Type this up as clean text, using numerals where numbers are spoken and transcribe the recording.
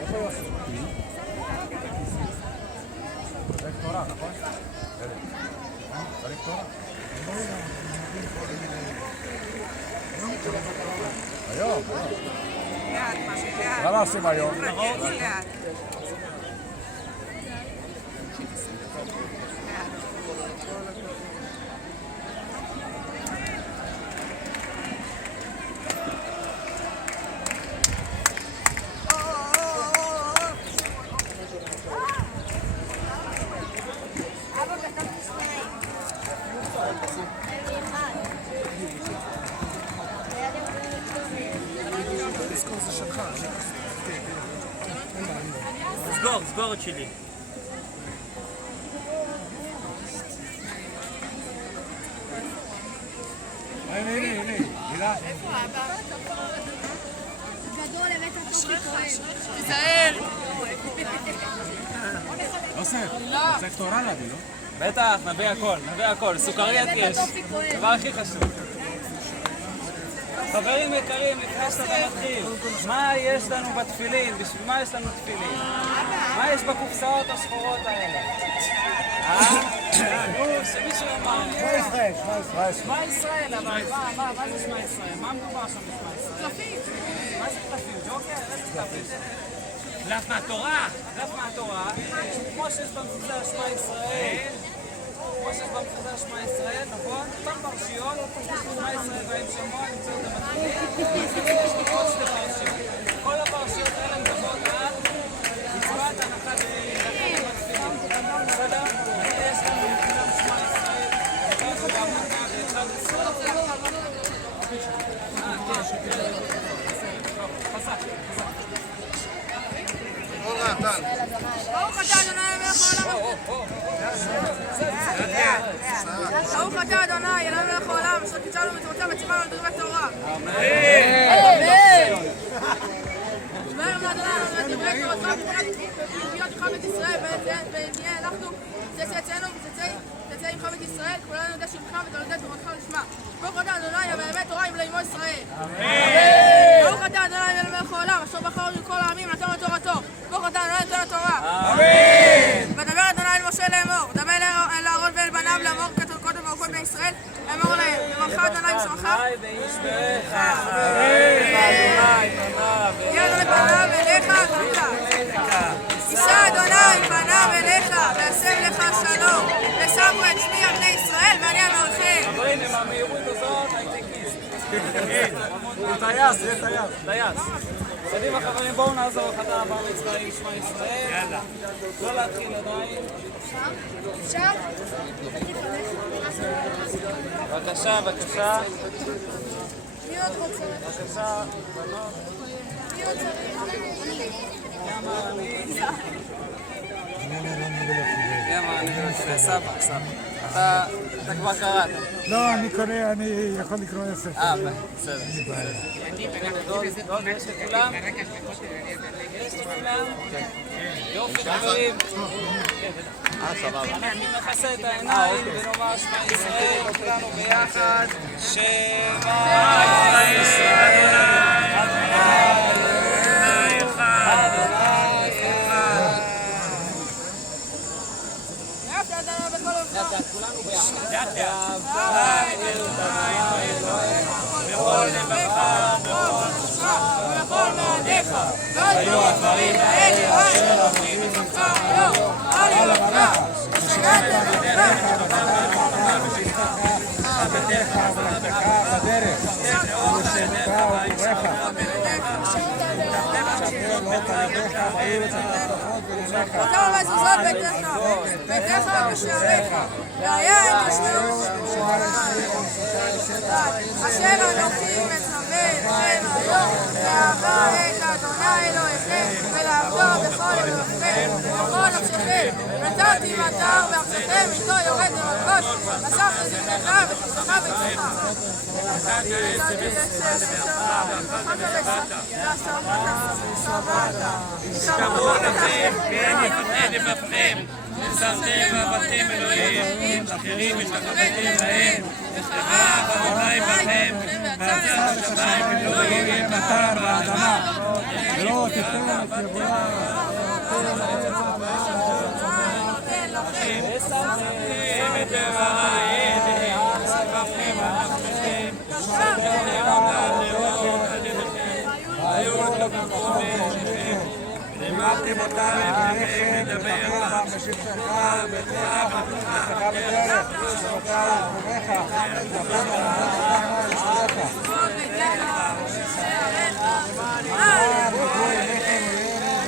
איפה יוסי? צריך תורה, נכון? צריך תורה? היום? מה עושים היום? סגור את שלי. הנה, הילה. איפה אבא? גדול, הבאת טופי כהן. תיזהר! יוסף, צריך תורה להביא, לא? בטח, נביא הכל. סוכריית יש. הדבר הכי חשוב. חברים יקרים, לפני שאתה מתחיל, מה יש לנו בתפילין? בשביל מה יש לנו תפילין? מה יש בקופסאות השחורות האלה? שמישהו אמר. שמע ישראל, אבל מה זה שמע ישראל? מה מדובר שם בשמע ישראל? קלפים. מה זה קלפים? ג'וקר? איזה קלפים? דף מהתורה. כמו שיש במפורסם שמע ישראל. שמע ישראל, נכון? אותם פרשיות, שמע ישראל בהם שמוע, נמצאו את המתחילים. יש לי עוד שתי פרשיות. כל הפרשיות האלה מדברות על מצוות הנחת מתחילים. בסדר? יש לנו מבחינת שמע ישראל. יש גם מונה באחד עשרה. חזק. ברוך אתה אדוני מלך העולם. ברוך אתה אדוני אלוהים מלך העולם אשר קידשנו ומצוותיו וציוונו על דברי תורה. אמן. שמע לאדוני דברי תורתך ותחיות עמך בית ישראל ונהיה אנחנו צאצאינו וצאצאי עמך בית ישראל כולנו נדע שמך ותלמדי תורתך ונשמע. ברוך אתה אדוני באמת תורה עם לאמו ישראל. ברוך אתה אדוני מלך העולם אשר בחר מכל העמים נתן לו תורתו. ברוך אתה אדוני נותן התורה. ודבר אדוני אל משה לאמור, דבר אל אהרון ואל בניו לאמור קודם ברוך בני ישראל, לאמור להם, יברך אדוני בשמך. יהיה אדוני פניו אליך יישא אדוני פניו אליך וישם לך שלום ושמו את שמי על בני ישראל ואני אברכם. חברים, עם המהירות הזאת הייטקיסט. טייס. קדימה חברים, בואו נעזור אחד הבא מצווה עם שמע ישראל. יאללה. לא להתחיל עדיין. אפשר? בבקשה. מי עוד רוצה? בבקשה, בנות. מי עוד צריך? למה אני סבא. אתה כבר קראת. לא, אני יכול לקרוא יוסף. בסדר. יש לכולם? יופי חברים. אנחנו נכסה את העיניים ונאמר שמע ישראל, כולנו ביחד. שמע ישראל, אדוני אחד. כולנו ביחד. בכל לבבך ובכל מאודיך. היו הדברים האלה אשר אומרים בזמנך היום. הללויה. ושגעתם בדרך בדרך בדרך ושמך וברך. אותם מזוזות ביתך ושעריך והיה את ישמעו אשר אנוכי מצווה אתכם היום לאהבה את אדוני אלוהיכם ולעבדו בכל לבבכם ובכל נפשכם נתתי מטר בארצכם איתו יורד ומלבוש אסף לזבנך ותשמך בצמך שמעו לכם ואין יפתה לבבכם ושמתם בבתים אלוהים, אחרים ושכבתם בהם, ושכב אדוני בכם, ועצר בשמיים ולא יהיה מטר באדמה. ולא תיתן את יבואה. ושמתם את דבריי, ושכבתם על נפשכם, ושמתם אותם לאור עיניכם, היו לקחו מעיניכם, ולימדתם אותם לפניכם לדבר בה, בתורה ובתורה ובתורה.